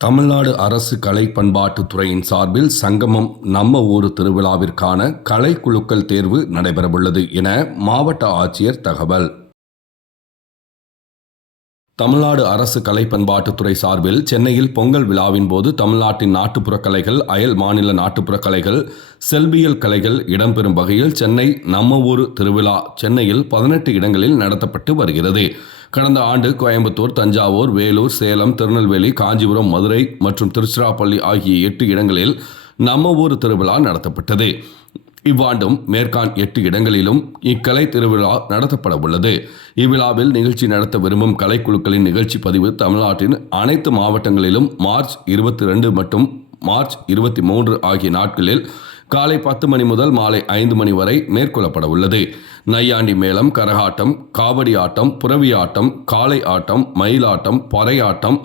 தமிழ்நாடு அரசு கலை பண்பாட்டுத் துறையின் சார்பில் சங்கமம் நம்ம ஊரு திருவிழாவிற்கான கலைக்குழுக்கள் தேர்வு நடைபெறவுள்ளது என மாவட்ட ஆட்சியர் தகவல். தமிழ்நாடு அரசு கலை பண்பாட்டுத் துறை சார்பில் சென்னையில் பொங்கல் விழாவின் போது தமிழ்நாட்டின் நாட்டுப்புற கலைகள், அயல் மாநில நாட்டுப்புற கலைகள், செல்வியல் கலைகள் இடம்பெறும் வகையில் சென்னை நம்ம ஊரு திருவிழா சென்னையில் 18 இடங்களில் நடத்தப்பட்டு வருகிறது. கடந்த ஆண்டு கோயம்புத்தூர், தஞ்சாவூர், வேலூர், சேலம், திருநெல்வேலி, காஞ்சிபுரம், மதுரை மற்றும் திருச்சிராப்பள்ளி ஆகிய 8 இடங்களில் நம்ம ஊரு திருவிழா நடத்தப்பட்டது. இவ்வாண்டும் மேற்கான் 8 இடங்களிலும் இக்கலை திருவிழா நடத்தப்பட உள்ளது. இவ்விழாவில் நிகழ்ச்சி நடத்த விரும்பும் கலைக்குழுக்களின் நிகழ்ச்சி பதிவு தமிழ்நாட்டின் அனைத்து மாவட்டங்களிலும் மார்ச் 22 மற்றும் மார்ச் 23 ஆகிய நாட்களில் காலை 10 மணி முதல் மாலை 5 மணி வரை மேற்கொள்ளப்பட உள்ளது. நையாண்டி மேளம், கரகாட்டம், காவடி ஆட்டம், புரவி ஆட்டம், காளை ஆட்டம், மயிலாட்டம், பறையாட்டம்,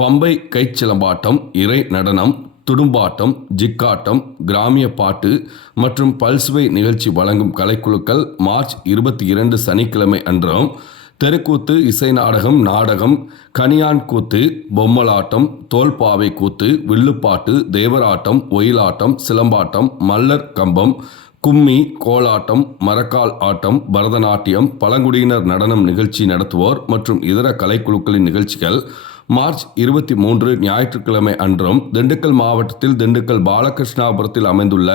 பம்பை கைச்சிலம்பாட்டம், இறை நடனம், துடும்பாட்டம், ஜிக்காட்டம், கிராமிய பாட்டு மற்றும் பல்சுவை நிகழ்ச்சி வழங்கும் கலைக்குழுக்கள் மார்ச் 22 சனிக்கிழமை அன்றும் தெருக்கூத்து, இசை நாடகம், நாடகம், கணியான் கூத்து, பொம்மலாட்டம், தோல்பாவை கூத்து, வில்லுப்பாட்டு, தேவராட்டம், ஒயிலாட்டம், சிலம்பாட்டம், மல்லர் கம்பம், கும்மி, கோலாட்டம், மரக்கால் ஆட்டம், பரதநாட்டியம், பழங்குடியினர் நடனம் நிகழ்ச்சி நடத்துவோர் மற்றும் இதர கலைக்குழுக்களின் நிகழ்ச்சிகள் மார்ச் 23 ஞாயிற்றுக்கிழமை அன்றும் திண்டுக்கல் மாவட்டத்தில் திண்டுக்கல் பாலகிருஷ்ணாபுரத்தில் அமைந்துள்ள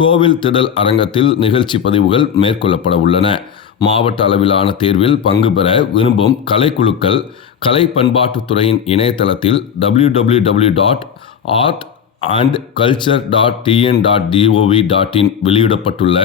கோவில் திடல் அரங்கத்தில் நிகழ்ச்சி பதிவுகள் மேற்கொள்ளப்பட உள்ளன. மாவட்ட அளவிலான தேர்வில் பங்கு பெற விரும்பும் கலைக்குழுக்கள் கலை பண்பாட்டுத் துறையின் இணையதளத்தில் www.artandculture.tn.gov.in வெளியிடப்பட்டுள்ள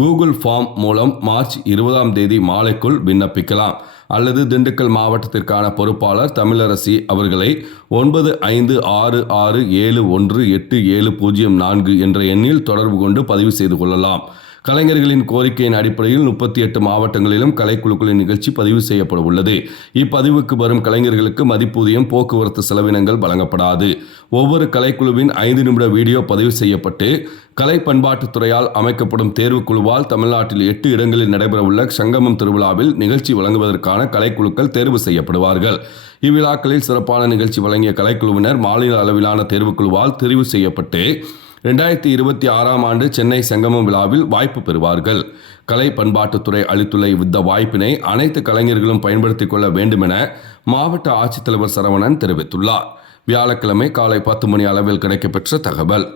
கூகுள் ஃபார்ம் மூலம் மார்ச் 20ஆம் தேதி மாலைக்குள் விண்ணப்பிக்கலாம். அல்லது திண்டுக்கல் மாவட்டத்திற்கான பொறுப்பாளர் தமிழரசி அவர்களை 9566718704 என்ற எண்ணில் தொடர்பு கொண்டு பதிவு செய்து கொள்ளலாம். கலைஞர்களின் கோரிக்கையின் அடிப்படையில் 38 மாவட்டங்களிலும் கலைக்குழுக்களின் நிகழ்ச்சி பதிவு செய்யப்பட உள்ளது. இப்பதிவுக்கு வரும் கலைஞர்களுக்கு மதிப்பூதியம், போக்குவரத்து செலவினங்கள் வழங்கப்படாது. ஒவ்வொரு கலைக்குழுவின் 5 நிமிட வீடியோ பதிவு செய்யப்பட்டு கலை பண்பாட்டுத் துறையால் அமைக்கப்படும் தேர்வுக்குழுவால் தமிழ்நாட்டில் 8 இடங்களில் நடைபெறவுள்ள சங்கமம் திருவிழாவில் நிகழ்ச்சி வழங்குவதற்கான கலைக்குழுக்கள் தேர்வு செய்யப்படுவார்கள். இவ்விழாக்களில் சிறப்பான நிகழ்ச்சி வழங்கிய கலைக்குழுவினர் மாநில அளவிலான தேர்வுக்குழுவால் தெரிவு செய்யப்பட்டு 2026ஆம் ஆண்டு சென்னை சங்கமம் விழாவில் வாய்ப்பு பெறுவார்கள். கலை பண்பாட்டுத்துறை அளித்துள்ள இந்த வாய்ப்பினை அனைத்து கலைஞர்களும் பயன்படுத்திக் கொள்ள வேண்டுமென மாவட்ட ஆட்சித்தலைவர் சரவணன் தெரிவித்துள்ளார். வியாழக்கிழமை காலை 10 மணி அளவில் கிடைக்கப்பெற்ற தகவல்.